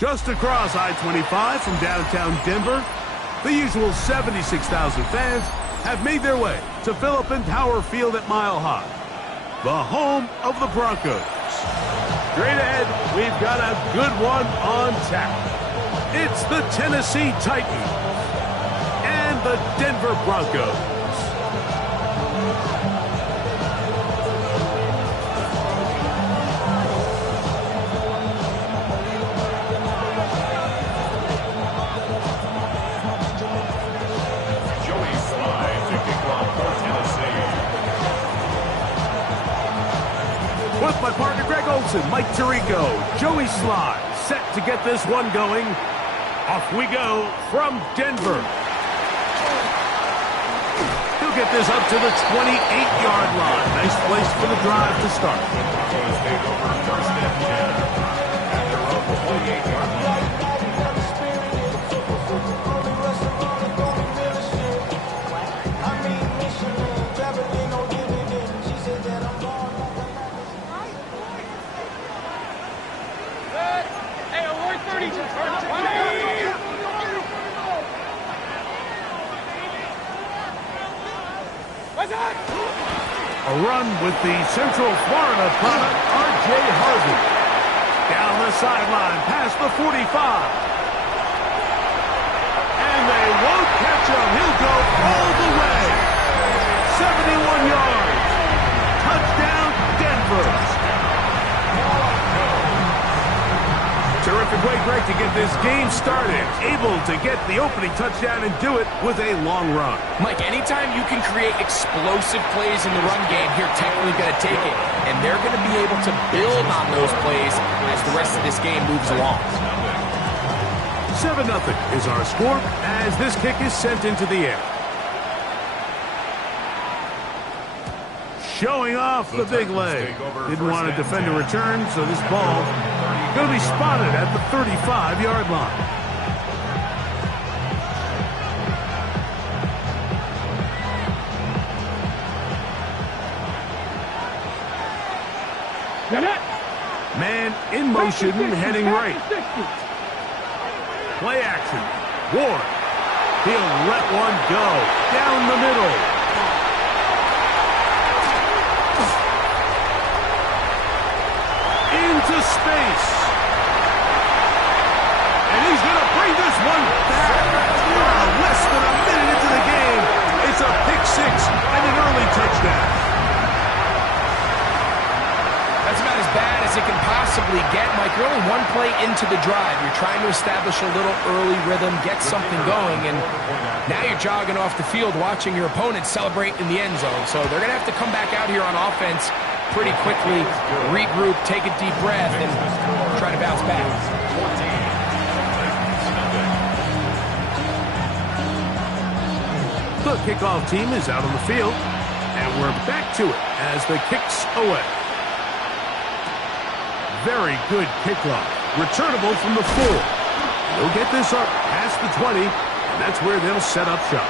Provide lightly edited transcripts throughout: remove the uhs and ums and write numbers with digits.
Just across I-25 from downtown Denver, the usual 76,000 fans have made their way to Philip and Power Field at Mile High, the home of the Broncos. Straight ahead, we've got a good one on tap. It's the Tennessee Titans and the Denver Broncos. With my partner Greg Olson, Mike Tirico, Joey Sly, set to get this one going. Off we go from Denver. He'll get this up to the 28-yard line. Nice place for the drive to start. First and 10 at their own 28-yard line. A run with the Central Florida product, R.J. Harvey. Down the sideline, past the 45. And they won't catch him. He'll go all the way. 71 yards. Touchdown, Denver. Terrific way, Greg, to get this game started. Able to get the opening touchdown and do it with a long run. Mike, anytime you can create explosive plays in the run game, you're technically going to take it. And they're going to be able to build on those plays as the rest of this game moves along. 7-0 is our score as this kick is sent into the air. Showing off the big leg. Didn't want to defend a return, so this ball going to be spotted at the 35-yard line. Man in motion, heading right. Play action. Ward. He'll let one go. Down the middle. Into space. And he's going to bring this one back. Less than a minute into the game. It's a pick six and an early touchdown. That's about as bad as it can possibly get, Mike. You're only one play into the drive. You're trying to establish a little early rhythm, get something going, and now you're jogging off the field watching your opponent celebrate in the end zone. So they're going to have to come back out here on offense pretty quickly, regroup, take a deep breath, and try to bounce back. The kickoff team is out on the field, and we're back to it as the kick's away. Very good kickoff. Returnable from the 4. They'll get this up past the 20, and that's where they'll set up shop.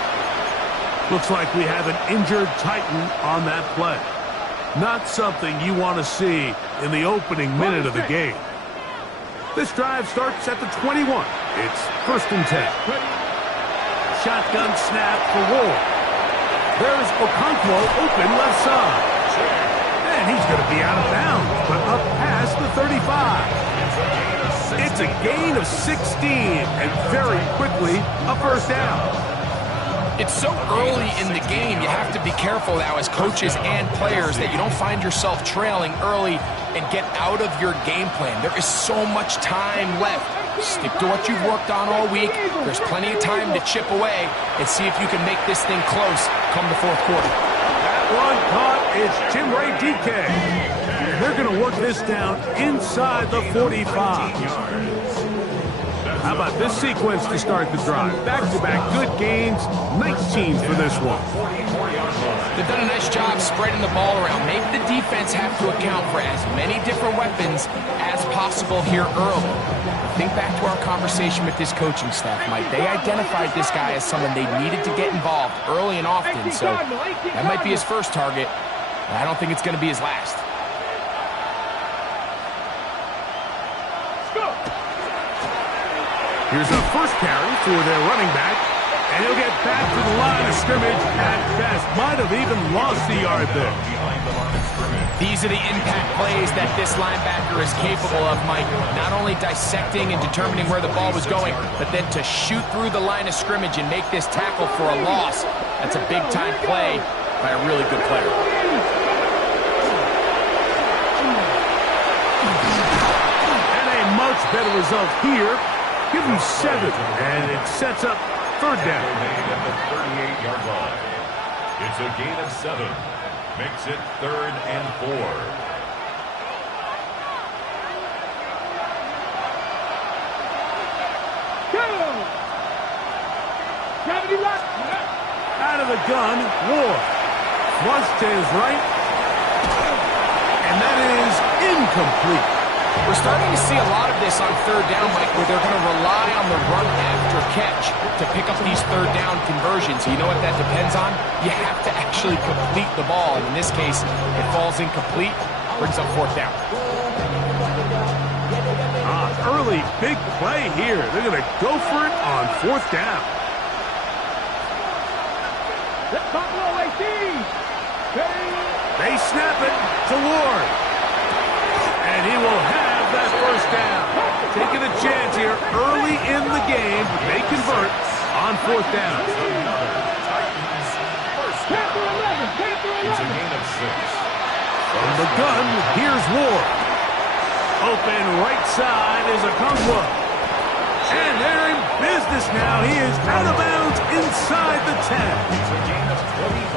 Looks like we have an injured Titan on that play. Not something you want to see in the opening minute of the game. This drive starts at the 21. It's 1st and 10. Shotgun snap for Ward. There's Okonkwo open left side. And he's going to be out of bounds, but up past the 35. It's a gain of 16, and very quickly a first down. It's so early in the game, you have to be careful now as coaches and players that you don't find yourself trailing early and get out of your game plan. There is so much time left. Stick to what you've worked on all week. There's plenty of time to chip away and see if you can make this thing close come the 4th quarter. That one caught. It's Tim Ray DK. They're going to work this down inside the 45. How about this sequence to start the drive? Back-to-back good gains. 19 for this one. They've done a nice job spreading the ball around. Make the defense have to account for as many different weapons as possible here early. Think back to our conversation with this coaching staff, Mike. They identified this guy as someone they needed to get involved early and often, so that might be his first target. But I don't think it's going to be his last. Here's a first carry for their running back, and he'll get back to the line of scrimmage at best. Might have even lost the yard there. These are the impact plays that this linebacker is capable of, Mike. Not only dissecting and determining where the ball was going, but then to shoot through the line of scrimmage and make this tackle for a loss. That's a big-time play by a really good player. And a much better result here. Give him 7, and it sets up third down. At the 38-yard line. It's a gain of 7. Makes it 3rd and 4. Out of the gun, Ward. Flush to his right. And that is incomplete. We're starting to see a lot of this on third down, Mike, where they're going to rely on the run after catch to pick up these third down conversions. You know what that depends on? You have to actually complete the ball. And in this case, it falls incomplete, brings up fourth down. Early big play here. They're going to go for it on fourth down. They snap it to Ward. And he will have that first down. Taking a chance here early in the game, but they convert on fourth down. It's a gain of 6. From the gun, here's Ward. Open right side is Akungwa. And they're in business now. He is out of bounds inside the 10.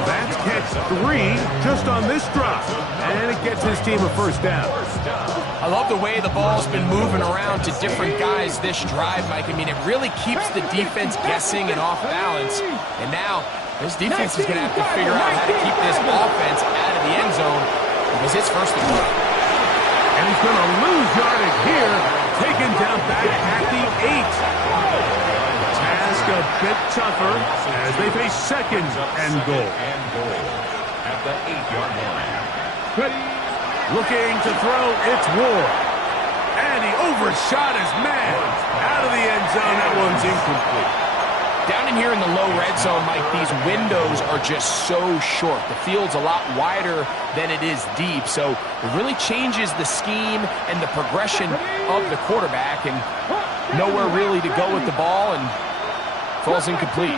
That's catch 3 just on this drive. And it gets his team a first down. I love the way the ball's been moving around to different guys this drive, Mike. I mean, it really keeps the defense guessing and off balance. And now, this defense is going to have to figure out how to keep this offense out of the end zone because it's first and goal. And he's going to lose yardage here, taken down back at the 8. Task a bit tougher as they face second and goal. At the 8-yard line. Looking to throw, it's Ward. And he overshot his man. Out of the end zone, that one's incomplete. Down in here in the low red zone, Mike, these windows are just so short. The field's a lot wider than it is deep, so it really changes the scheme and the progression of the quarterback, and nowhere really to go with the ball, and falls incomplete.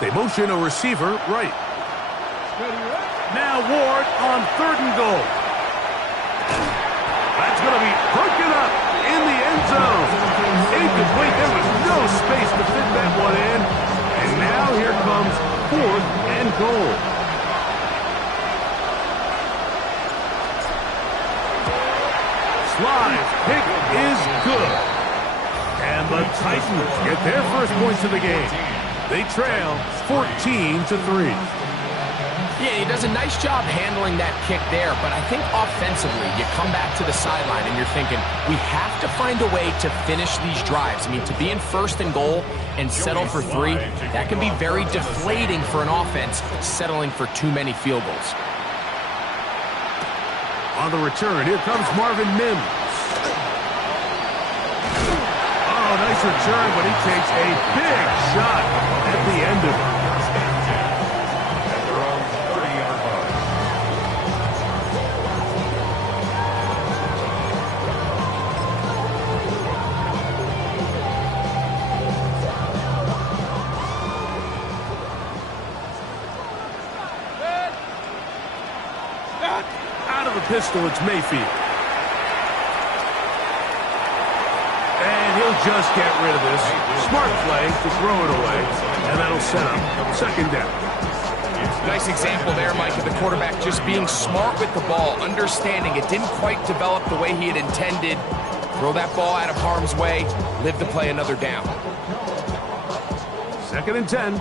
They motion a receiver right. Now Ward on third and goal. That's going to be broken up in the end zone. Incomplete. There was no space to fit that one in. And now here comes fourth and goal. Sly's pick is good. And the Titans get their first points of the game. They trail 14-3. Yeah, he does a nice job handling that kick there, but I think offensively, you come back to the sideline and you're thinking, we have to find a way to finish these drives. I mean, to be in first and goal and settle for 3, that can be very deflating for an offense settling for too many field goals. On the return, here comes Marvin Mims. Oh, nice return, but he takes a big shot at the end of it. Pistol, it's Mayfield. And he'll just get rid of this. Smart play to throw it away. And that'll set up second down. Nice example there, Mike, of the quarterback just being smart with the ball, understanding it didn't quite develop the way he had intended. Throw that ball out of harm's way, live to play another down. Second and 10.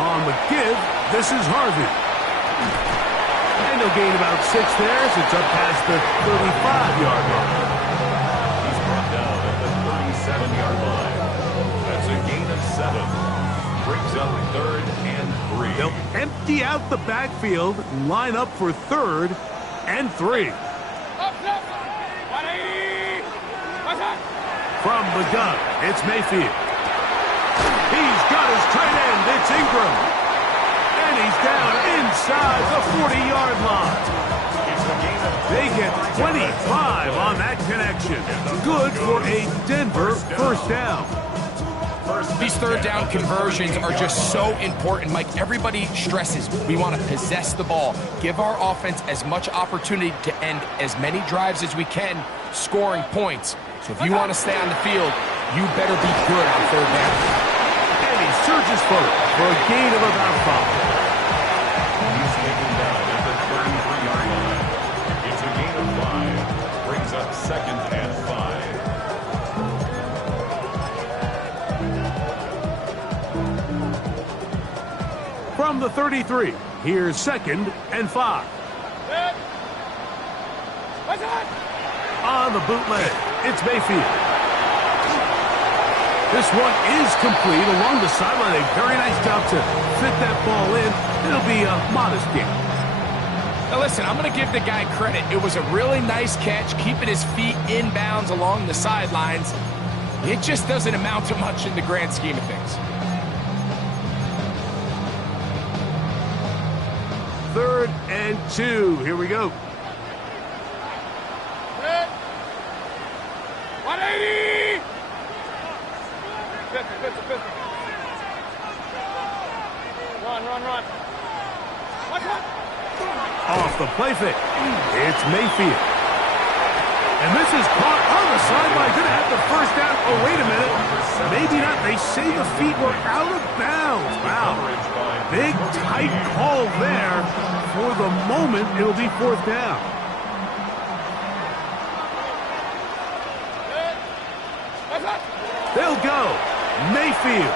On the give, this is Harvey. And they'll gain about 6 there as it's up past the 35-yard line. brings up 3rd and 3. They'll empty out the backfield and line up for 3rd and 3. From the gun, it's Mayfield. He's got his tight end. It's Ingram. And he's down inside the 40-yard line. They get 25 on that connection. Good for a Denver first down. These third down conversions are just so important, Mike. Everybody stresses we want to possess the ball, give our offense as much opportunity to end as many drives as we can, scoring points. So if you want to stay on the field, you better be good on third down. And he surges forward for a gain of about 5. He's taken down at the 33-yard line. It's a gain of 5. Brings up 2nd and 5. From the 33, here's 2nd and 5. On the bootleg, it's Mayfield. This one is complete along the sideline. A very nice job to fit that ball in. It'll be a modest gain. Now listen, I'm going to give the guy credit. It was a really nice catch, keeping his feet in bounds along the sidelines. It just doesn't amount to much in the grand scheme of things. 3rd and 2. Here we go. 180! Run. Off the play fake. It's Mayfield. And this is caught on the sideline. Going to have the first down. Oh, wait a minute. Maybe not. They say the feet were out of bounds. Wow. Big, tight call there. For the moment, it'll be 4th down. They'll go. Mayfield.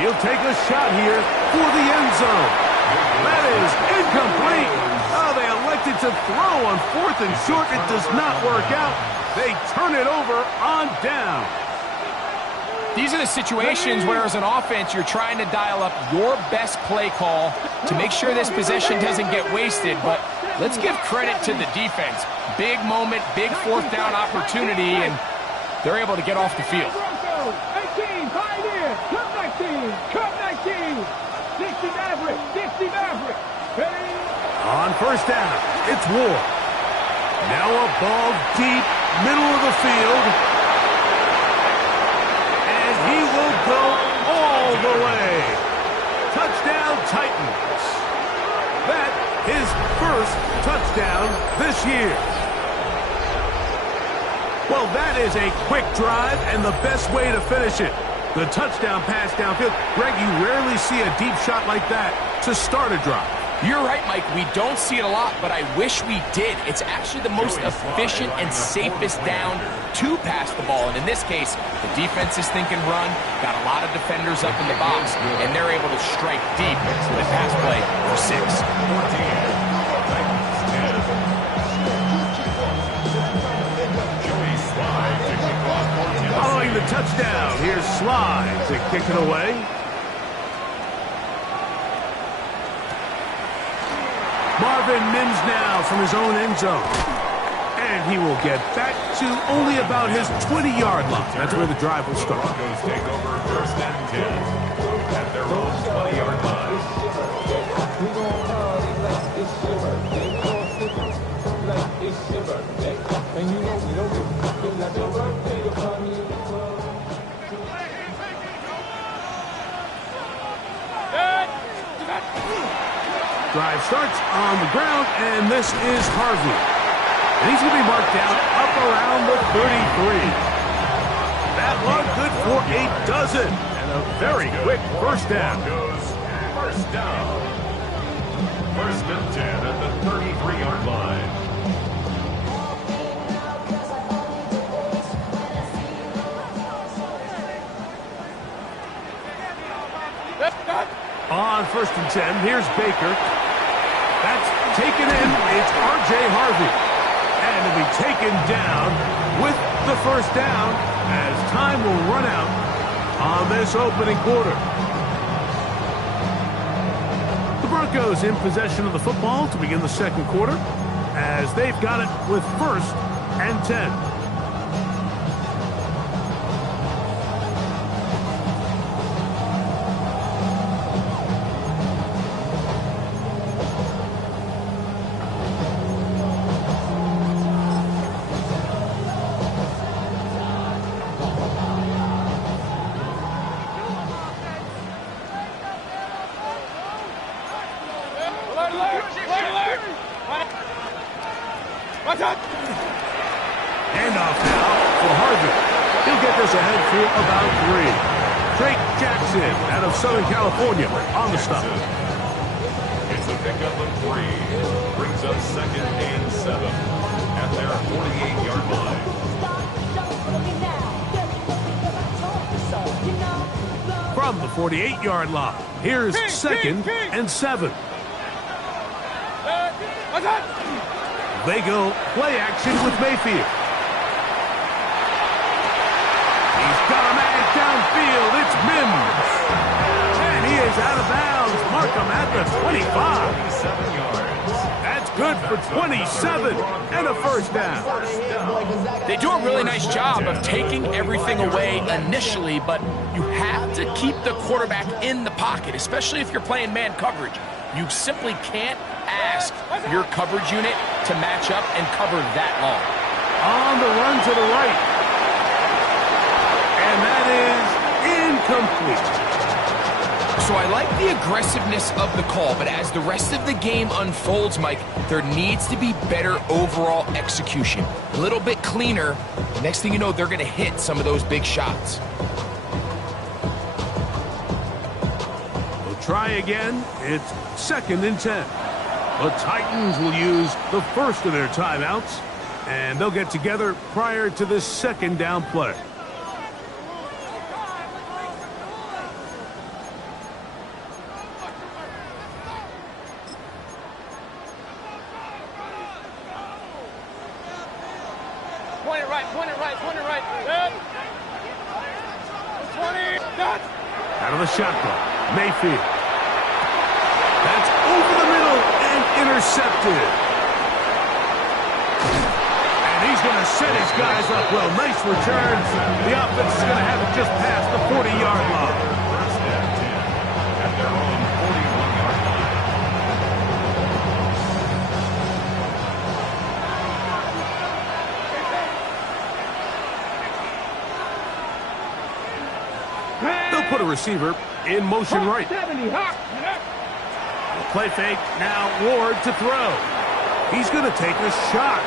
He'll take a shot here for the end zone. That is incomplete. Oh, they elected to throw on 4th and short. It does not work out. They turn it over on down. These are the situations where, as an offense, you're trying to dial up your best play call to make sure this possession doesn't get wasted. But let's give credit to the defense. Big moment, big 4th down opportunity, and they're able to get off the field. 18, Pioneer, come 19, 60 Maverick. On first down, it's Ward. Now a ball deep, middle of the field. And he will go all the way. Touchdown, Titans. That his first touchdown this year. Well, that is a quick drive and the best way to finish it. The touchdown pass downfield. Greg, you rarely see a deep shot like that to start a drive. You're right, Mike. We don't see it a lot, but I wish we did. It's actually the most efficient and safest down to pass the ball. And in this case, the defense is thinking run, got a lot of defenders up in the box, and they're able to strike deep with a pass play for 6. Following the touchdown, here's Slide to kick it away. Marvin Mims now from his own end zone. And he will get back to only about his 20-yard line. That's where the drive will start. Broncos take over 1st and 10 at their own 20-yard line. Drive starts on the ground, and this is Harvey. And he's going to be marked down up around the 33. That one good for a dozen. And a very quick first down. First down. 1st and 10 at the 33-yard line. On 1st and 10, here's Baker. That's taken in. It's R.J. Harvey. And to be taken down with the first down as time will run out on this opening quarter. Broncos in possession of the football to begin the second quarter, as they've got it with 1st and 10. Handoff now for Harvey. He'll get this ahead for about 3. Drake Jackson out of Southern California on the stop. It's a pickup of 3. Brings up 2nd and 7 at their 48-yard line. From the 48-yard line, here's 2nd and 7. They go play action with Mayfield. He's got a man downfield. It's Mims. And he is out of bounds. Mark him at the 25. 27 yards. That's good for 27 and a first down. They do a really nice job of taking everything away initially, but you have to keep the quarterback in the pocket, especially if you're playing man coverage. You simply can't ask your coverage unit to match up and cover that long. On the run to the right. And that is incomplete. So I like the aggressiveness of the call, but as the rest of the game unfolds, Mike, there needs to be better overall execution. A little bit cleaner. Next thing you know, they're going to hit some of those big shots. We'll try again. It's 2nd and 10. The Titans will use the first of their timeouts, and they'll get together prior to this 2nd down play. Point it right, point it right, point it right. Good. 20, dot. Out of the shotgun, Mayfield. That's over the middle and intercepted. And he's going to set his guys up well. Nice return. The offense is going to have it just past the 40-yard line. 1st and 10 at their own 41-yard line. They'll put a receiver in motion right. 70, hot. Play fake, now Ward to throw. He's going to take a shot.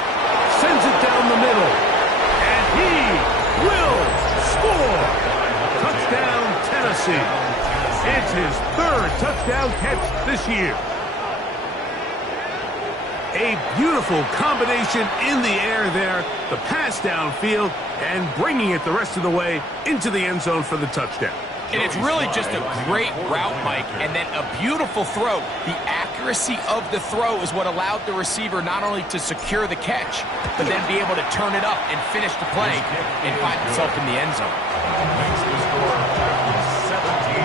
Sends it down the middle. And he will score. Touchdown, Tennessee. It's his 3rd touchdown catch this year. A beautiful combination in the air there. The pass downfield and bringing it the rest of the way into the end zone for the touchdown. And it's really just a great route, Mike, and then a beautiful throw. The accuracy of the throw is what allowed the receiver not only to secure the catch, but then be able to turn it up and finish the play and find himself in the end zone. Makes the score 17.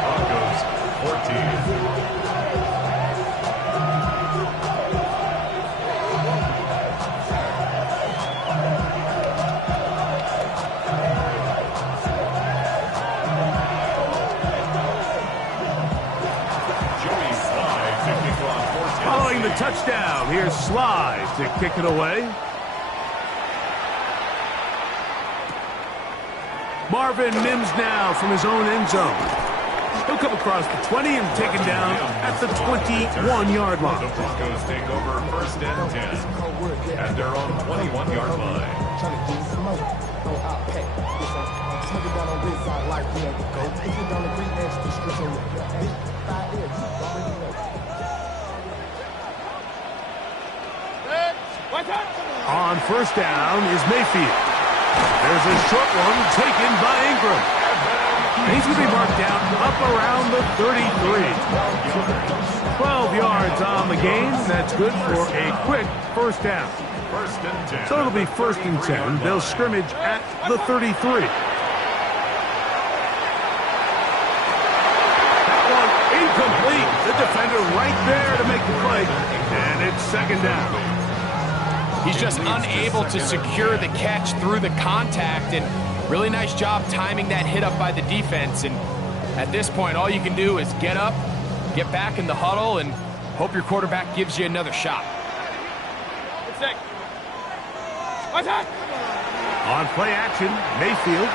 Broncos 14. Following the touchdown, here's Sly to kick it away. Marvin Mims now from his own end zone. He'll come across the 20 and taken down at the 21-yard line. The Broncos take over 1st and 10 at their own 21-yard line. On 1st down is Mayfield. There's a short one taken by Ingram. He's going to be marked down up around the 33. 12 yards on the gain. That's good for a quick 1st down. 1st and 10. So it'll be 1st and 10. They'll scrimmage at the 33. That one incomplete. The defender right there to make the play. And it's second down. He's just unable to secure the catch through the contact, and really nice job timing that hit up by the defense. And at this point, all you can do is get up, get back in the huddle, and hope your quarterback gives you another shot. On play action, Mayfield.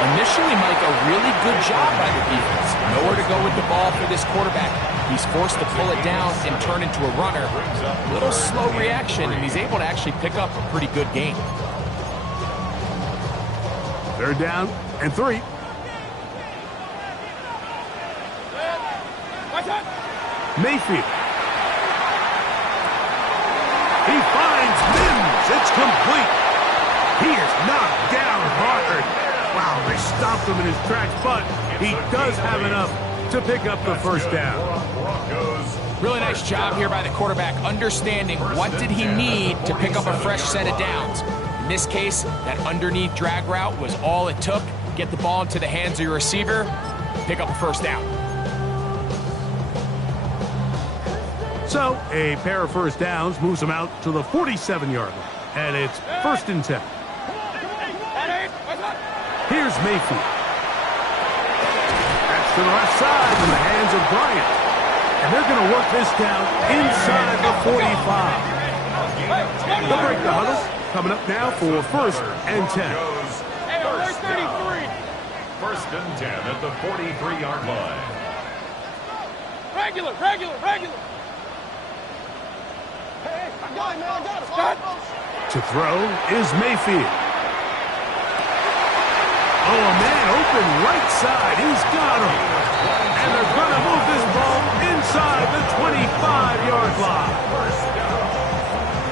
Initially, Mike, a really good job by the defense. Nowhere to go with the ball for this quarterback. He's forced to pull it down and turn into a runner. A little slow reaction, and he's able to actually pick up a pretty good gain. Third down and 3. Mayfield. He finds Mims. It's complete. He is knocked down hard. Wow, they stopped him in his tracks, but he does have enough to pick up the first down. Really nice job here by the quarterback, understanding what did he need to pick up a fresh set of downs. In this case, that underneath drag route was all it took. Get the ball into the hands of your receiver, pick up a first down. So, a pair of first downs moves him out to the 47-yard line. And it's first and 10. Here's Mayfield. That's to the left side in the hands of Bryant. And they're going to work this down inside the 45. They'll break the huddle. Coming up now for first and 10. First and 10 at the 43-yard line. Regular. Hey, I got it, man. I got it. To throw is Mayfield. Oh, a man open right side. He's got him. And they're going to move this ball inside the 25-yard line.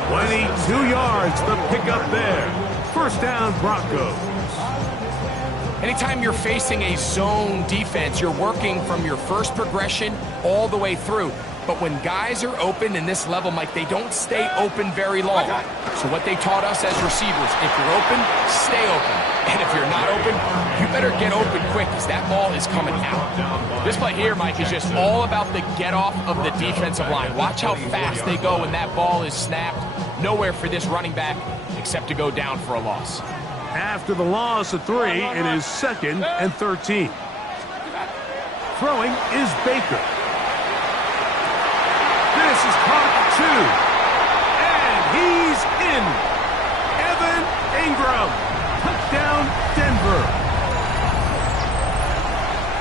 22 yards the pickup there. First down, Broncos. Anytime you're facing a zone defense, you're working from your first progression all the way through. But when guys are open in this level, Mike, they don't stay open very long. So what they taught us as receivers, if you're open, stay open. And if you're not open, you better get open quick because that ball is coming out. This play here, Mike, is just all about the get-off of the defensive line. Watch how fast they go when that ball is snapped. Nowhere for this running back except to go down for a loss. After the loss of 3, it is second and 13. Throwing is Baker. This is caught 2. And he's in. Evan Ingram. Touchdown, Denver.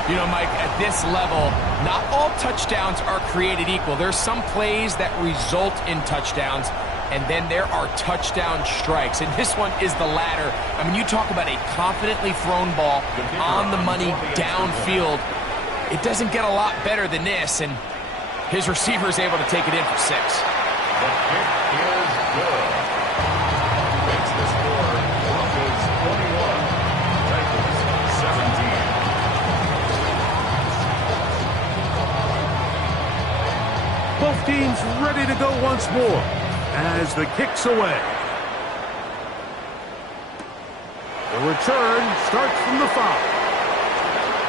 You know, Mike, at this level, not all touchdowns are created equal. There's some plays that result in touchdowns, and then there are touchdown strikes. And this one is the latter. I mean, you talk about a confidently thrown ball on the money downfield. It doesn't get a lot better than this, and his receiver is able to take it in for 6. The kick is good. Makes the score Broncos 21, Bengals 17. Both teams ready to go once more as the kick's away. The return starts from the 5.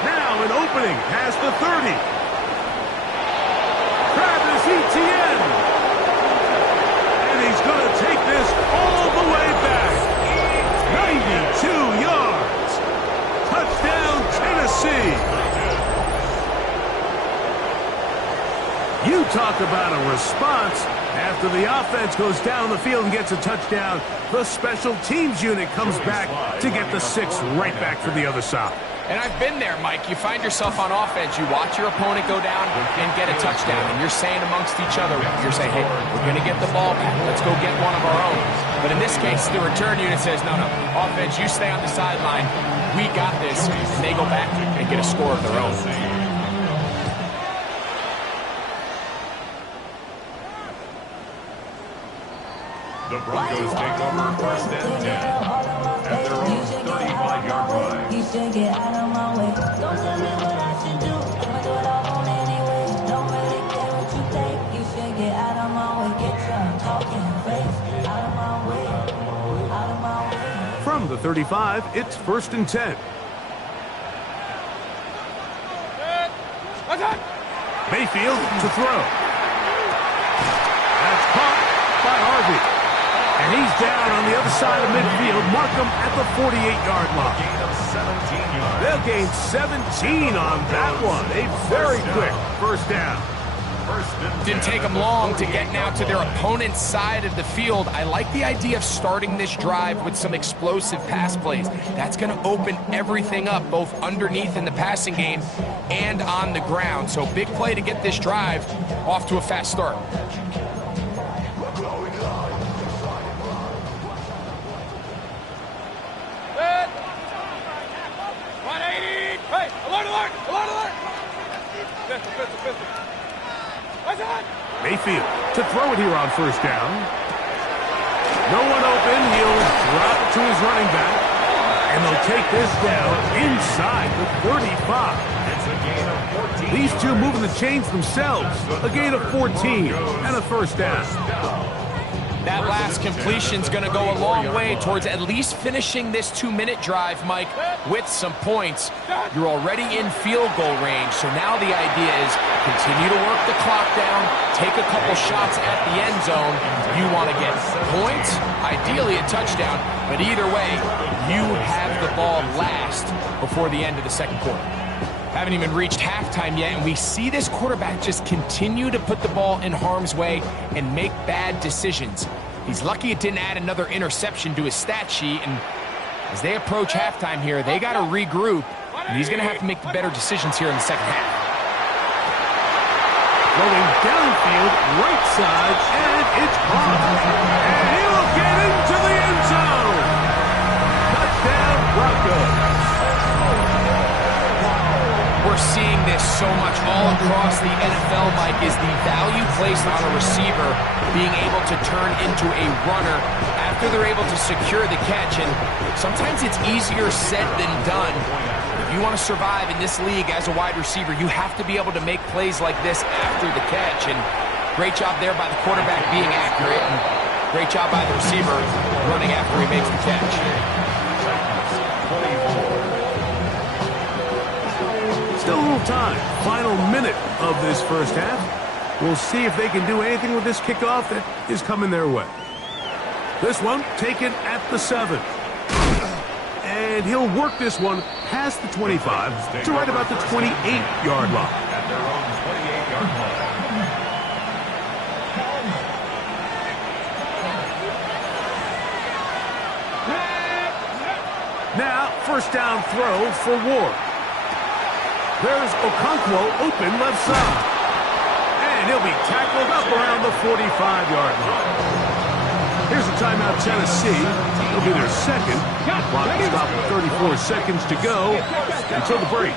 Now an opening past the 30. Travis Etienne. And he's going to take this all the way back. 92 yards. Touchdown, Tennessee. You talk about a response. After the offense goes down the field and gets a touchdown, the special teams unit comes back to get the 6 right back for the other side. And I've been there, Mike. You find yourself on offense, you watch your opponent go down and get a touchdown, and you're saying amongst each other, you're saying, hey, we're going to get the ball back. Let's go get one of our own. But in this case, the return unit says, no, offense, you stay on the sideline. We got this. And they go back and get a score of their own. The Broncos take over first and 10 at their own 35-yard line. You should get out of my way. Don't tell me what I should do. I'ma do what I want anyway. Don't really care what you think. You should get out of my way. Get your talking face out of my way. Out of my way. From the 35, it's first and 10. Mayfield to throw. That's caught by Harvey. And he's down on the other side of midfield. Mark him at the 48-yard line. Gain of 17 yards. They'll gain 17 on that one. A very quick first down. Didn't take them long to get now to their opponent's side of the field. I like the idea of starting this drive with some explosive pass plays. That's going to open everything up, both underneath in the passing game and on the ground. So big play to get this drive off to a fast start. Mayfield to throw it here on first down. No one open. He'll drop it to his running back. And they'll take this down inside the 35. It's a gain of 14. These two moving the chains themselves. A gain of 14 and a first down. That last completion's going to go a long way towards at least finishing this 2-minute drive, Mike, with some points. You're already in field goal range, so now the idea is continue to work the clock down, take a couple shots at the end zone. You want to get points, ideally a touchdown, but either way, you have the ball last before the end of the second quarter. Haven't even reached halftime yet, and we see this quarterback just continue to put the ball in harm's way and make bad decisions. He's lucky it didn't add another interception to his stat sheet, and as they approach halftime here, they got to regroup, and he's going to have to make the better decisions here in the second half. Going downfield, right side, and it's caught. And he will get into the end zone. Touchdown, Broncos. We're seeing this so much all across the NFL, Mike, is the value placed on a receiver being able to turn into a runner after they're able to secure the catch. And sometimes it's easier said than done. If you want to survive in this league as a wide receiver, you have to be able to make plays like this after the catch. And great job there by the quarterback being accurate, and great job by the receiver running after he makes the catch. Still a little time. Final minute of this first half. We'll see if they can do anything with this kickoff that is coming their way. This one taken at the 7. And he'll work this one past the 25 to right about the 28-yard line. At their own 28-yard line. Now, first down throw for Ward. There's Okonkwo open left side. And he'll be tackled up around the 45-yard line. Here's a timeout, Tennessee. It'll be their second. Clock will stop at 34 seconds to go until the break.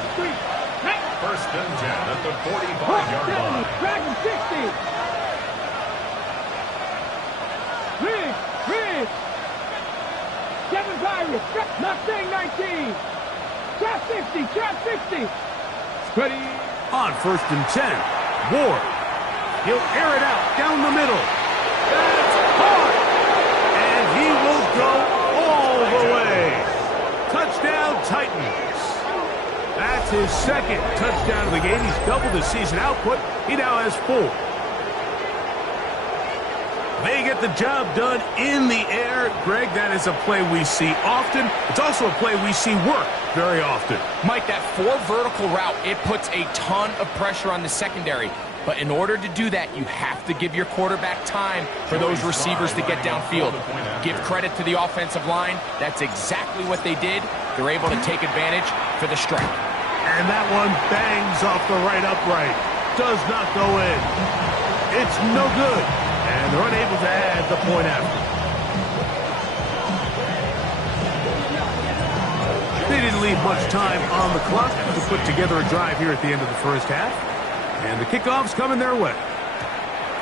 First and 10 at the 45-yard line. Dragon 60. Ridge. Kevin Pirates. Mustang 19. Trap 60. Ready. On first and 10, Ward. He'll air it out down the middle. That's caught. And he will go all the way. Touchdown, Titans. That's his second touchdown of the game. He's doubled his season output. He now has 4. They get the job done in the air. Greg, that is a play we see often. It's also a play we see work very often. Mike, that 4 vertical route, it puts a ton of pressure on the secondary. But in order to do that, you have to give your quarterback time for those receivers to get downfield. Give credit to the offensive line. That's exactly what they did. They're able to take advantage for the strike. And that one bangs off the right upright. Does not go in. It's no good. And they're unable to add the point after. They didn't leave much time on the clock to put together a drive here at the end of the first half. And the kickoff's coming their way.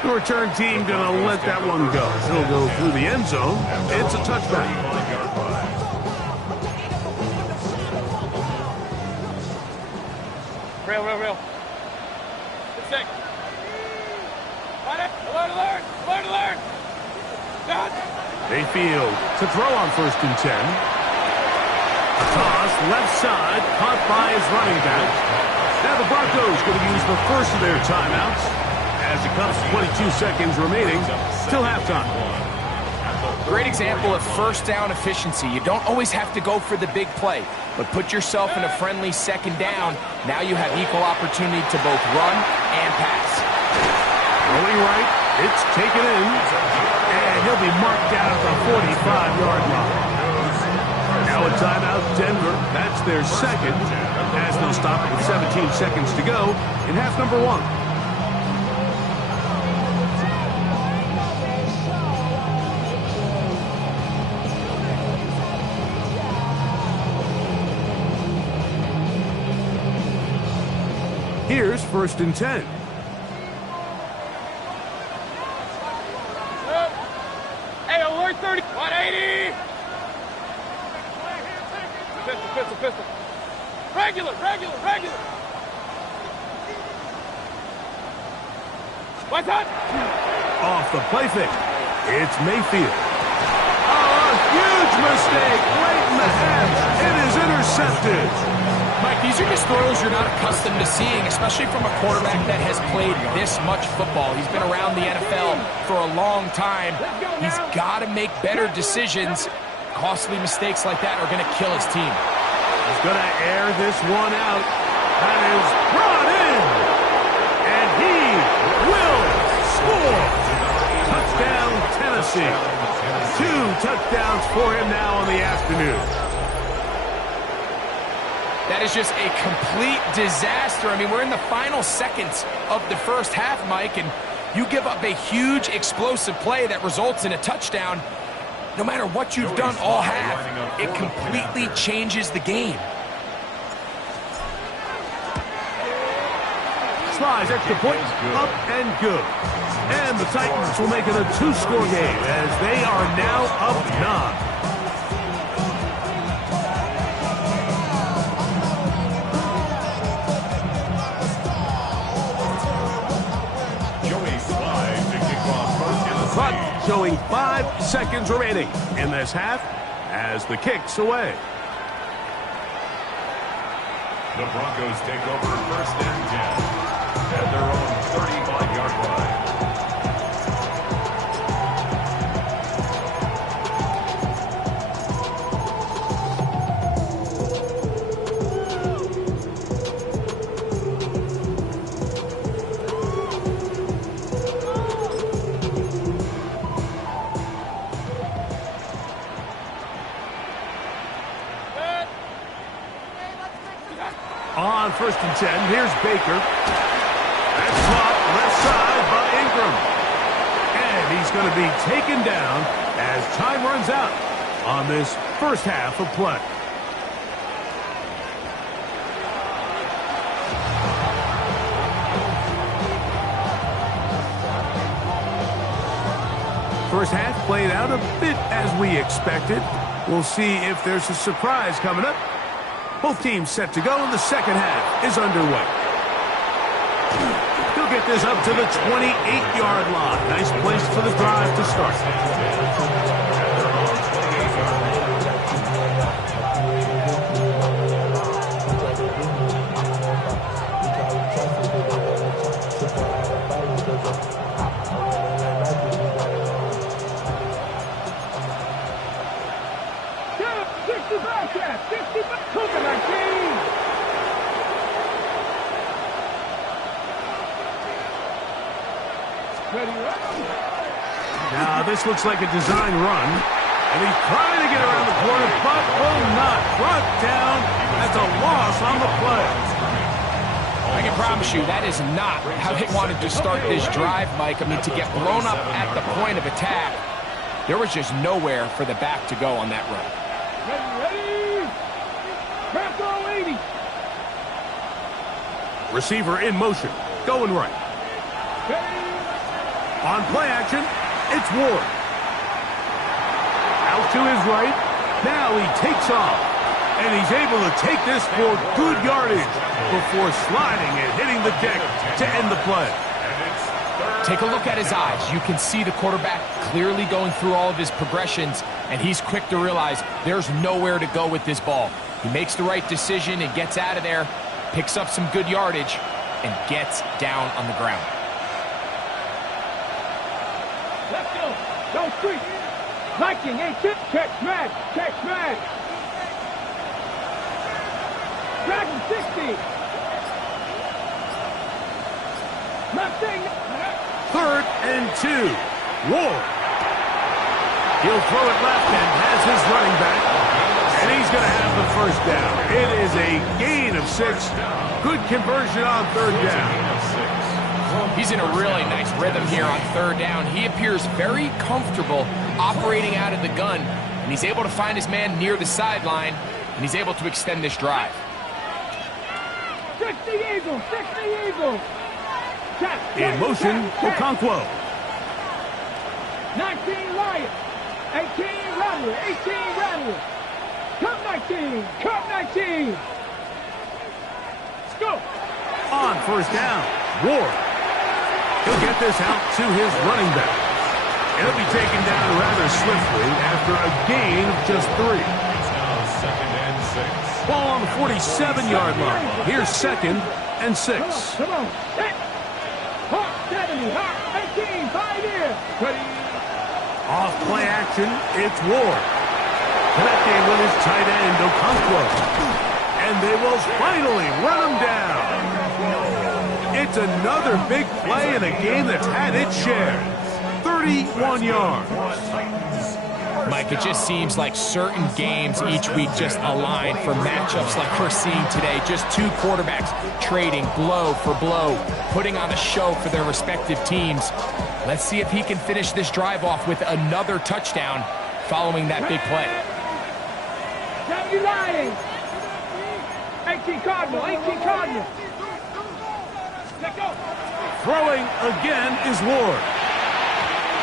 The return team going to let that one go. It'll go through the end zone. It's a touchback. Real. Good sick. Alert. Done. Mayfield to throw on first and 10. A toss, left side, caught by his running back. Now the Broncos going to use the first of their timeouts as it comes to 22 seconds remaining till halftime. Great example of first down efficiency. You don't always have to go for the big play, but put yourself in a friendly second down. Now you have equal opportunity to both run and pass. Rolling right, it's taken in, and he'll be marked down at the 45-yard line. Now a timeout, Denver. That's their second, as they'll stop it with 17 seconds to go in half number one. Here's 1st and 10. Hey, alert 30. 180. Pistol. Regular. What's that? Off the play fake. It's Mayfield. Oh, a huge mistake late in the half. It is intercepted. Mike, these are just throws you're not accustomed to seeing, especially from a quarterback that has played this much football. He's been around the NFL for a long time. He's got to make better decisions. Costly mistakes like that are going to kill his team. He's going to air this one out. That is brought in. And he will score. Touchdown, Tennessee. 2 touchdowns for him now on the afternoon. That is just a complete disaster. I mean, we're in the final seconds of the first half, Mike, and you give up a huge explosive play that results in a touchdown. No matter what you've done all half, it completely changes the game. Slides, extra point, up and good. And the Titans will make it a 2-score game as they are now up 9. Clock showing 5 seconds remaining in this half as the kick's away. The Broncos take over 1st and 10 at their own 35-yard line. On 1st and 10, here's Baker. That's caught left side by Ingram. And he's going to be taken down as time runs out on this first half of play. First half played out a bit as we expected. We'll see if there's a surprise coming up. Both teams set to go, and the second half is underway. He'll get this up to the 28-yard line. Nice place for the drive to start. Now, this looks like a design run, and he's trying to get around the corner, but will not. Brought down. That's a loss on the play. I can promise you that is not how they wanted to start this drive, Mike. I mean, to get blown up at the point of attack, there was just nowhere for the back to go on that run. Ready? Back all 80. Receiver in motion, going right. On play action, it's Ward. Out to his right. Now he takes off. And he's able to take this for good yardage before sliding and hitting the deck to end the play. Take a look at his eyes. You can see the quarterback clearly going through all of his progressions, and he's quick to realize there's nowhere to go with this ball. He makes the right decision and gets out of there. picks up some good yardage, and gets down on the ground. Let's go. Go street. Viking, 8 check smash. Check smash. Dragon 60. Mustang. 3rd and 2. Ward. He'll throw it left and has his running back. And he's going to have the first down. It is a gain of 6. Good conversion on 3rd down. He's in a really nice rhythm here on 3rd down. He appears very comfortable operating out of the gun, and he's able to find his man near the sideline, and he's able to extend this drive. 60 Eagles, 60 Eagles. In motion, Okonkwo. 19 Lions, 18 Rattler, 18 Rattler. Come 19, come 19. Let's go. On 1st down, Ward. He'll get this out to his running back. He'll be taken down rather swiftly after a gain of just 3. It's now 2nd and 6. Ball on the 47-yard line. Here's 2nd and 6. Come on. Hit. Hawk 70, Hawk 18, 5 here. Ready. Off play action, it's Ward. Connecting with his tight end, Okonkwo. And they will finally run him down. It's another big play in a game that's had its share. 31 yards. Mike, it just seems like certain games each week just align for matchups like we're seeing today. Just 2 quarterbacks trading blow for blow, putting on a show for their respective teams. Let's see if he can finish this drive off with another touchdown following that big play. 70 Lions. 18 Cardinal, 18 Cardinal. Let go. Throwing again is Ward.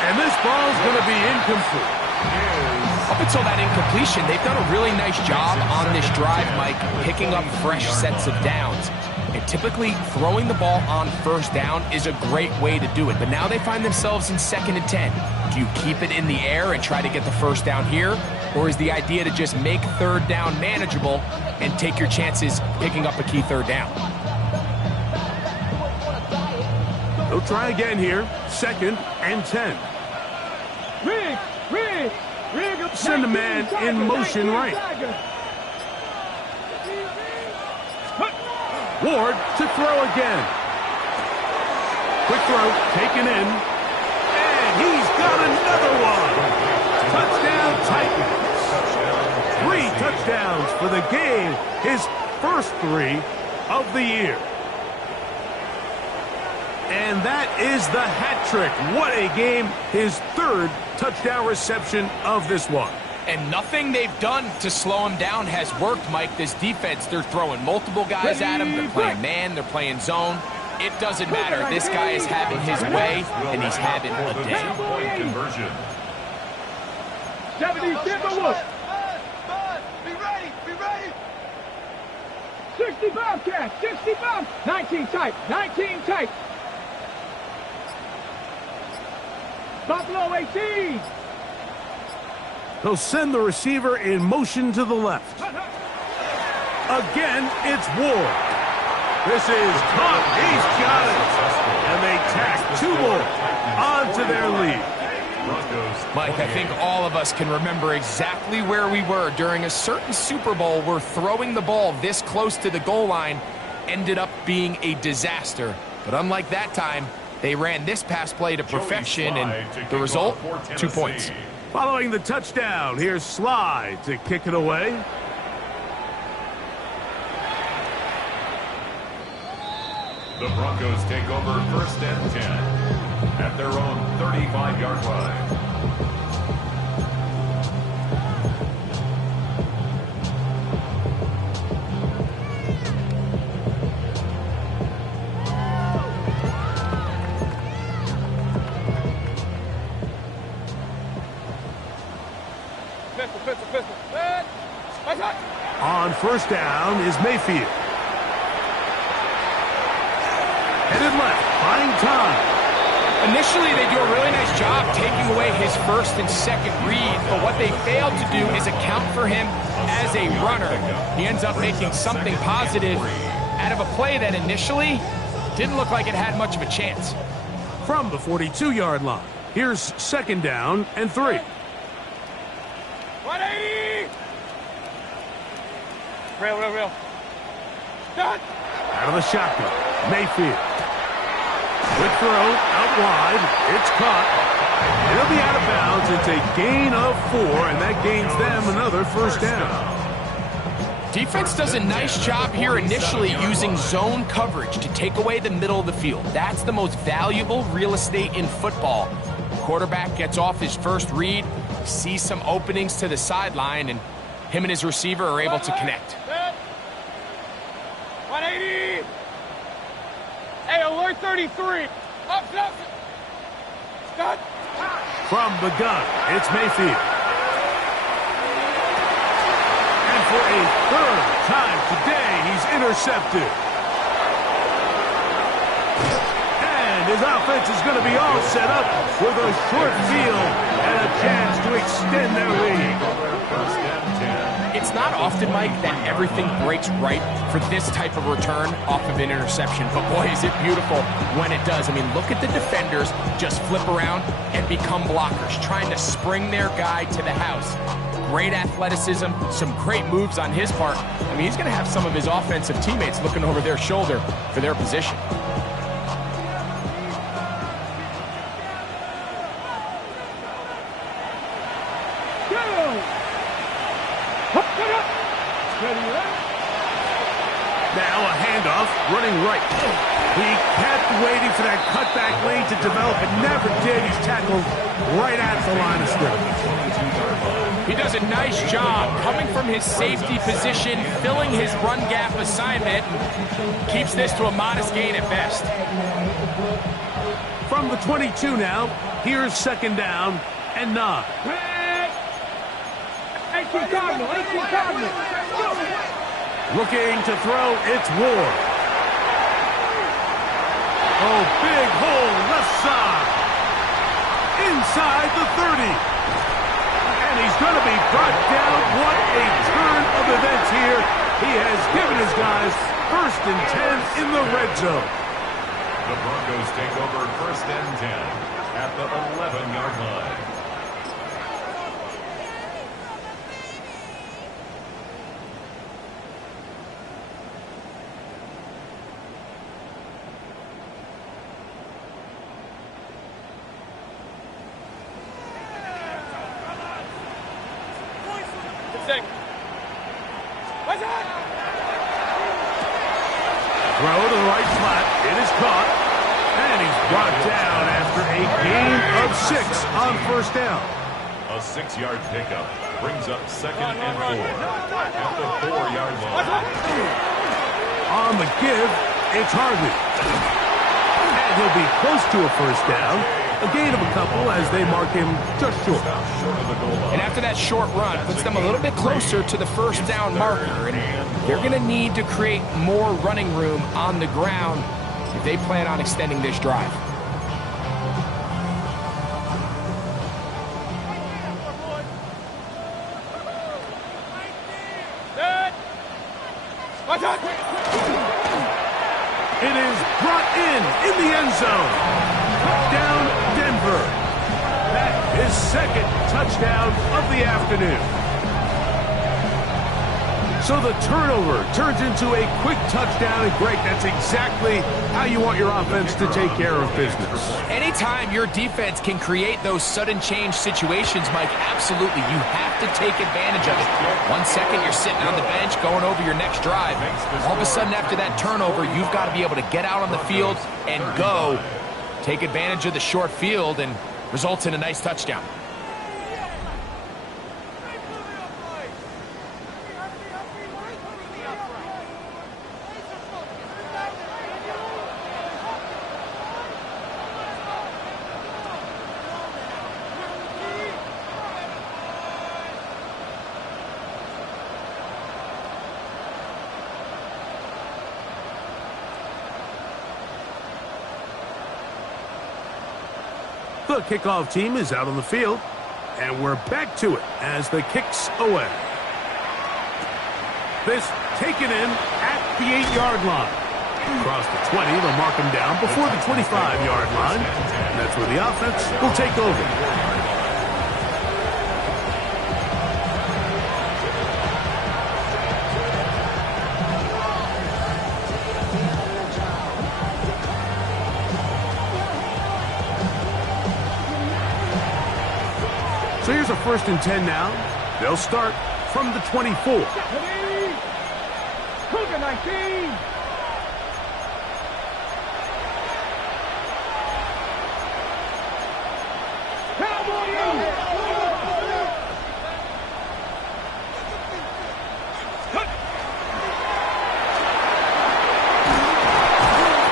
And this ball's going to be incomplete. Up until that incompletion, they've done a really nice job on this drive, Mike, picking up fresh sets of downs. And typically, throwing the ball on 1st down is a great way to do it. But now they find themselves in 2nd and 10. Do you keep it in the air and try to get the 1st down here? Or is the idea to just make 3rd down manageable and take your chances picking up a key 3rd down? They'll try again here. 2nd and 10. Rig. Send a man in motion right. Ward to throw again. Quick throw, taken in. And he's got another one. Touchdown Titans. 3 touchdowns for the game. His first 3 of the year. And that is the hat trick. What a game. His 3rd touchdown reception of this one. And nothing they've done to slow him down has worked, Mike. This defense, they're throwing multiple guys at him. They're playing man, they're playing zone. It doesn't matter. This guy is having his way, and he's having a day. Conversion. 70 Timberwolves. Be ready. 60 Bobcats, 60 Bobcats. 19 tight, 19 tight. Buffalo 18. He'll send the receiver in motion to the left. Again, it's Ward. This is caught. He's got it. And they tack 2 more onto their lead. Mike, I think all of us can remember exactly where we were during a certain Super Bowl where throwing the ball this close to the goal line ended up being a disaster. But unlike that time, they ran this pass play to perfection, and the result, 2 points. Following the touchdown, here's Slide to kick it away. The Broncos take over 1st and 10 at their own 35-yard line. Pistol. On 1st down is Mayfield. Headed left, buying time. Initially, they do a really nice job taking away his 1st and 2nd read, but what they failed to do is account for him as a runner. He ends up making something positive out of a play that initially didn't look like it had much of a chance. From the 42-yard line, here's second down and 3. 180! Real. Done! Out of the shotgun, Mayfield. Quick throw, out wide, it's caught. It'll be out of bounds. It's a gain of 4, and that gains them another first down. Defense does a nice job here initially using zone coverage to take away the middle of the field. That's the most valuable real estate in football. Quarterback gets off his first read, sees some openings to the sideline, and him and his receiver are able to connect. 180! Hey, alert 33! Up! Stop! From the gun, it's Mayfield. And for a third time today, he's intercepted. And his offense is going to be all set up with a short field and a chance to extend their lead. First and 10. It's not often, Mike, that everything breaks right for this type of return off of an interception. But boy, is it beautiful when it does. I mean, look at the defenders just flip around and become blockers, trying to spring their guy to the house. Great athleticism, some great moves on his part. I mean, he's going to have some of his offensive teammates looking over their shoulder for their position. Now a handoff, running right. He kept waiting for that cutback lane to develop, and never did. He's tackled right at the line of scrimmage. He does a nice job coming from his safety position, filling his run gap assignment, and keeps this to a modest gain at best. From the 22 now, here's second down and 9. 18 Cardinal! Looking to throw, it's Ward. Oh, big hole, left side. Inside the 30. And he's going to be brought down. What a turn of events here. He has given his guys first and 10 in the red zone. The Broncos take over first and 10 at the 11-yard line. Throw to the right flat. It is caught. And he's brought down after a gain of 6 on first down. A 6-yard pickup brings up second and 4 at the 4-yard line. On the give, it's Harvey. And he'll be close to a first down. A gain of a couple as they mark him just short. And after that short run, puts them a little bit closer to the first down marker. And they're going to need to create more running room on the ground if they plan on extending this drive. It is brought in the end zone. Touchdown, Denver. That is second touchdown of the afternoon. So the turnover turns into a quick touchdown, and Greg, that's exactly how you want your offense to take care of business. Anytime your defense can create those sudden change situations, Mike, absolutely, you have to take advantage of it. 1 second, you're sitting on the bench going over your next drive. All of a sudden, after that turnover, you've got to be able to get out on the field and go. Take advantage of the short field and results in a nice touchdown. The kickoff team is out on the field, and we're back to it as the kick's away. This taken in at the 8-yard line. Across the 20, they'll mark him down before the 25-yard line. And that's where the offense will take over. So here's a 1st and 10 now. They'll start from the 24. Cougar 19.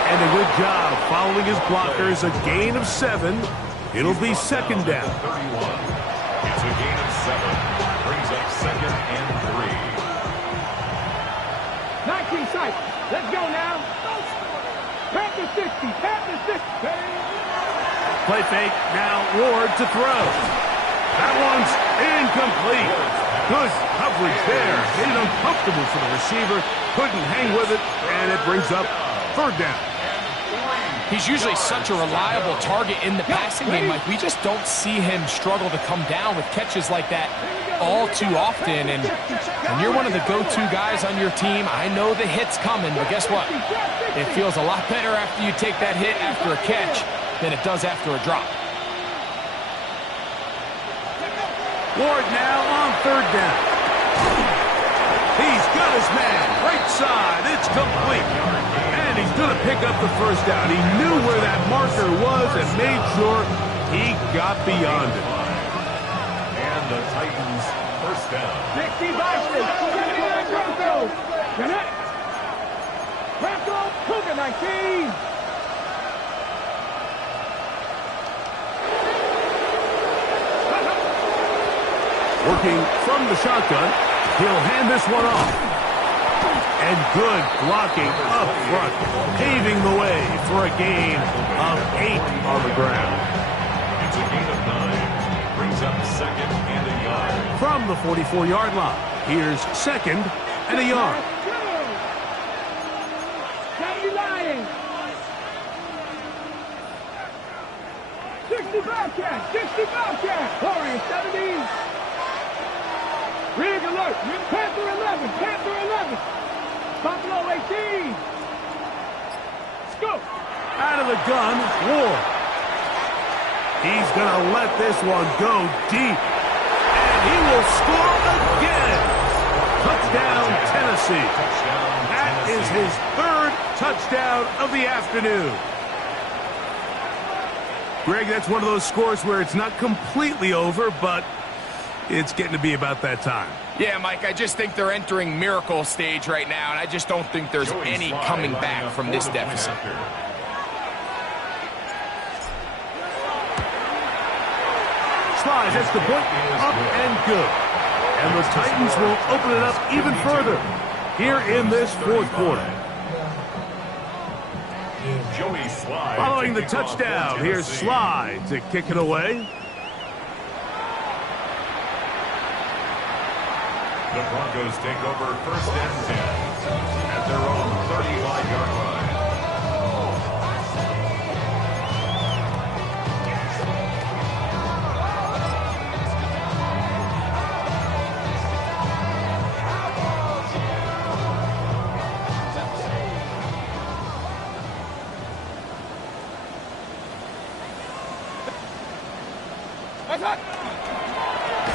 And a good job following his blockers. A gain of 7. It'll be 2nd down. 31. It's a gain of 7. Brings up 2nd and 3. 19 sight. Let's go now. Panther 60. Panther 60. Play fake. Now Ward to throw. That one's incomplete. Good coverage there. Made it uncomfortable for the receiver. Couldn't hang with it, and it brings up 3rd down. He's usually such a reliable target in the passing game, Mike. We just don't see him struggle to come down with catches like that all too often. And when you're one of the go-to guys on your team, I know the hit's coming, but guess what? It feels a lot better after you take that hit after a catch than it does after a drop. Ward now on 3rd down. He's got his man. Right side. It's complete. And he's going to pick up the 1st down. He knew where that marker was and made sure he got beyond it. And the Titans 1st down. 60 Boston. Broncos. Jeanette. Broncos. Cougar 19. Working from the shotgun. He'll hand this one off. And good blocking up front, paving the way for a gain of 8 on the ground. It's a gain of 9. Brings up 2nd and a yard. From the 44-yard line, here's 2nd and a yard. Can't be lying. 60 Bobcat. 60 Bobcat. Warriors 70. Rig alert. Panther 11. Panther 11. Buffalo 18. Scoop. Out of the gun, Ward. He's going to let this one go deep. And he will score again. Touchdown, Tennessee. That is his 3rd touchdown of the afternoon. Greg, that's one of those scores where it's not completely over, but it's getting to be about that time. Yeah, Mike, I just think they're entering miracle stage right now, and I just don't think there's any coming back from this deficit. Slide hits the point, up and good. And the Titans will open it up even further here in this 4th quarter. Following the touchdown, here's Slide to kick it away. The Broncos take over 1st and 10 at their own 35-yard line.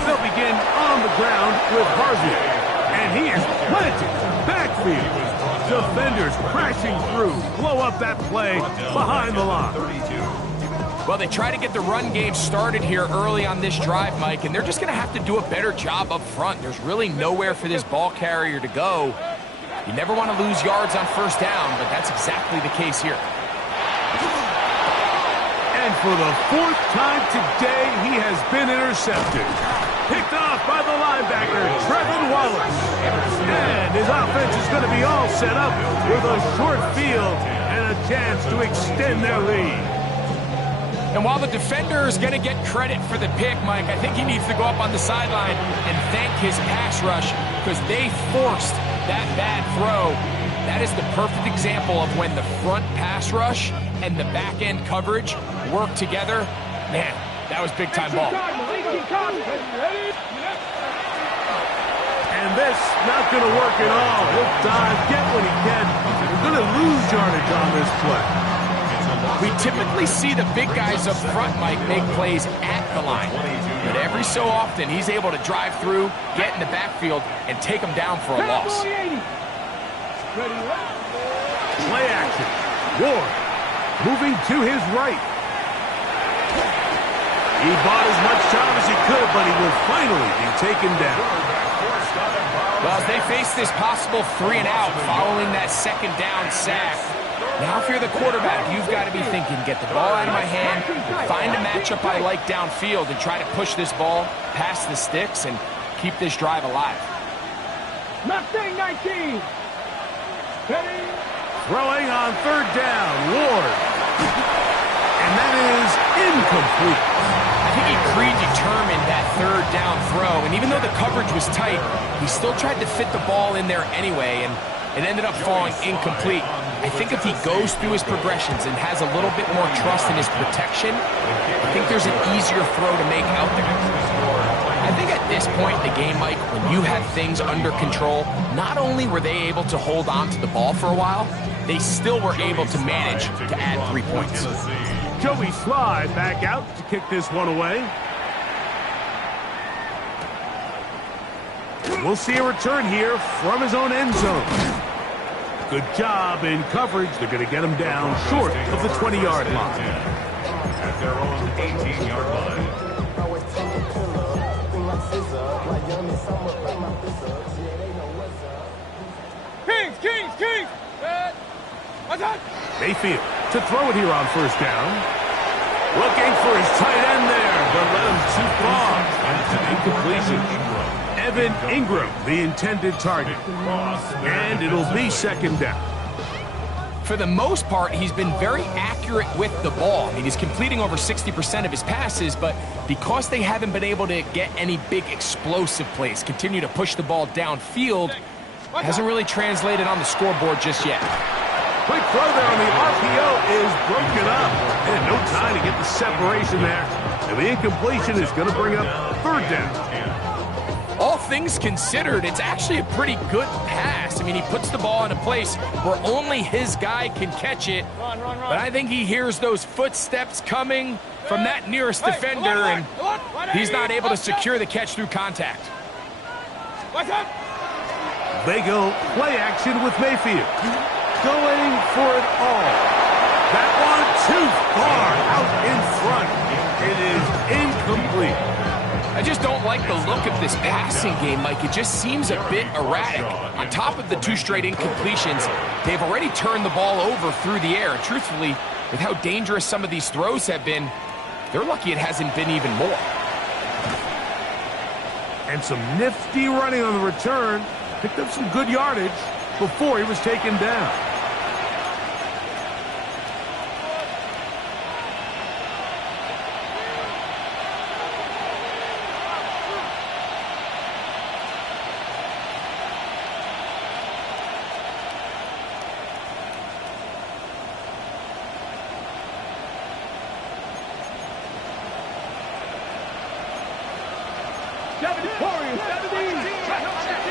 They'll begin on the ground with Harvey. And he is planted. Backfield. Defenders crashing through. Blow up that play behind the line. Well, they try to get the run game started here early on this drive, Mike, and they're just going to have to do a better job up front. There's really nowhere for this ball carrier to go. You never want to lose yards on 1st down, but that's exactly the case here. And for the 4th time today, he has been intercepted. Picked off by the linebacker, Trevin Wallace. And his offense is going to be all set up with a short field and a chance to extend their lead. And while the defender is going to get credit for the pick, Mike, I think he needs to go up on the sideline and thank his pass rush because they forced that bad throw That is the perfect example of when the front pass rush and the back end coverage work together. Man, that was big time ball. And this not going to work at all. He'll dive, get what he can. We're going to lose yardage on this play. We typically see the big guys up front, Mike, make plays at the line. But every so often, he's able to drive through, get in the backfield, and take them down for a loss. Play action. Ward moving to his right. He bought as much time as he could, but he will finally be taken down. Well, as they face this possible 3-and-out following that second down sack, now if you're the quarterback, you've got to be thinking, get the ball out of my hand, find a matchup I like downfield, and try to push this ball past the sticks and keep this drive alive. Mustang 19. Throwing on third down, Ward. And that is incomplete. I think he predetermined that third down throw, and even though the coverage was tight, he still tried to fit the ball in there anyway, and it ended up falling incomplete. I think if he goes through his progressions and has a little bit more trust in his protection, I think there's an easier throw to make out there. I think at this point in the game, Mike, when you have things under control, not only were they able to hold on to the ball for a while, they still were able to manage to add 3 points. Joey Slide back out to kick this one away. We'll see a return here from his own end zone. Good job in coverage. They're going to get him down short of the 20-yard line. At their own 18-yard line. Kings! Mayfield to throw it here on first down. Looking for his tight end there, but let him too far. That's an incompletion. Evan Ingram, the intended target. And it'll be second down. For the most part, he's been very accurate with the ball. I mean, he's completing over 60% of his passes, but because they haven't been able to get any big explosive plays, continue to push the ball downfield, hasn't really translated on the scoreboard just yet. Quick throw there on the RPO is broken up. And no time to get the separation there. And the incompletion is going to bring up third down. All things considered, it's actually a pretty good pass. I mean, he puts the ball in a place where only his guy can catch it. But I think he hears those footsteps coming from that nearest defender, and he's not able to secure the catch through contact. They go play action with Mayfield. Going for it all. That one too far out in front. It is incomplete. I just don't like the look of this passing game, Mike. It just seems a bit erratic. On top of the 2 straight incompletions, they've already turned the ball over through the air. And truthfully, with how dangerous some of these throws have been, they're lucky it hasn't been even more. And some nifty running on the return. Picked up some good yardage before he was taken down.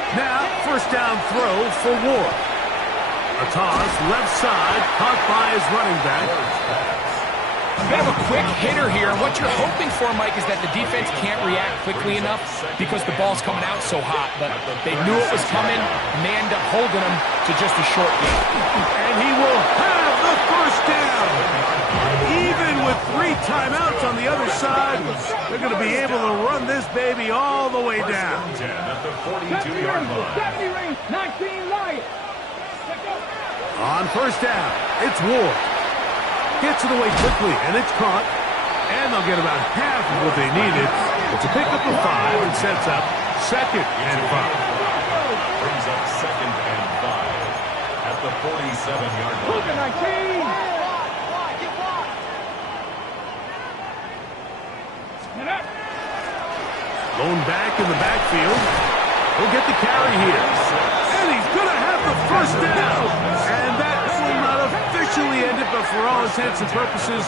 Now, first down throw for Ward. A toss, left side, caught by his running back. They have a quick hitter here, and what you're hoping for, Mike, is that the defense can't react quickly enough because the ball's coming out so hot. But they knew it was coming, and they end up holding him to just a short game. And he will have the first down. Even with 3 timeouts on the other side, they're going to be able to run this baby all the way down. At the 42-yard line. 19 Lions. On first down, it's Ward. Gets it away quickly, and it's caught. And they'll get about half of what they needed. It's a pickup of 5 and sets up second and 5. Brings up second and 5 at the 47-yard line. Going back in the backfield. He'll get the carry here. And he's going to have the first down. end it, but for all intents and purposes,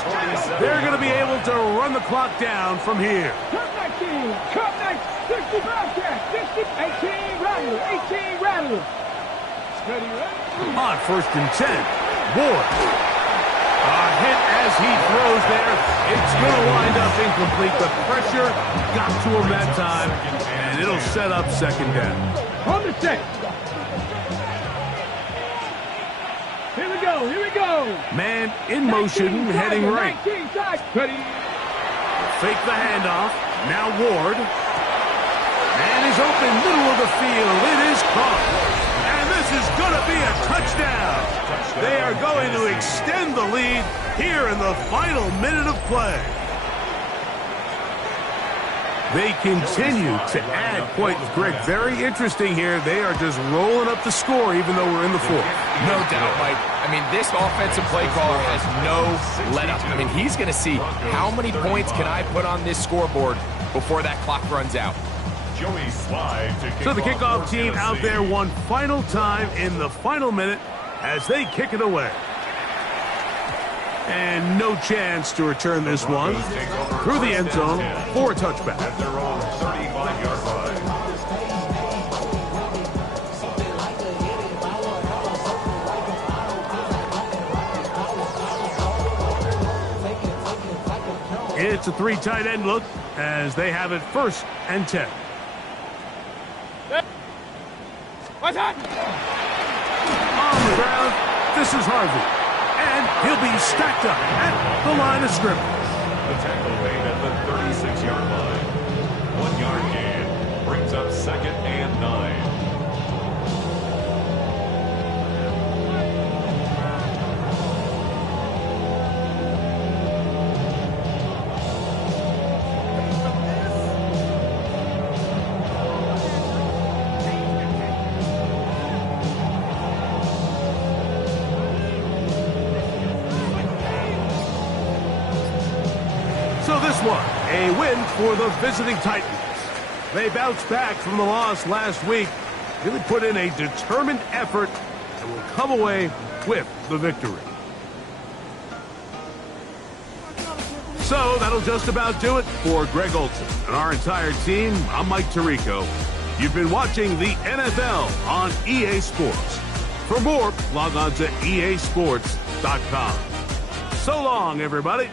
they're going to be able to run the clock down from here. Cup 19, Cup 19, 60 Bobcats, 60, 18 Rattlers, 18 Rattlers. Steady, ready? On 1st and 10, Ward. A hit as he throws there. It's going to wind up incomplete. The pressure got to him that time, and it'll set up 2nd down. On the set. Here we go, here we go. Man in motion, heading right. 19 side, ready. Fake the handoff. Now Ward. Man is open, middle of the field. It is caught. And this is going to be a touchdown. They are going to extend the lead here in the final minute of play. They continue to add points. Greg, very interesting here. They are just rolling up the score even though we're in the 4th. No doubt, Mike. I mean, this offensive play caller has no let-up. I mean, he's going to see how many points can I put on this scoreboard before that clock runs out. So the kickoff team out there one final time in the final minute as they kick it away. And no chance to return this one through the end zone for a touchback. At their own 35-yard line. It's a 3 tight end look as they have it 1st and 10. What's that? On the ground, this is Harvey. And he'll be stacked up at the line of scrimmage. The tackle made at the 36-yard line. 1-yard gain brings up 2nd and 9. So this one, a win for the visiting Titans. They bounced back from the loss last week, really put in a determined effort, and will come away with the victory. So that'll just about do it for Greg Olson and our entire team. I'm Mike Tirico. You've been watching the NFL on EA Sports. For more, log on to easports.com. So long, everybody.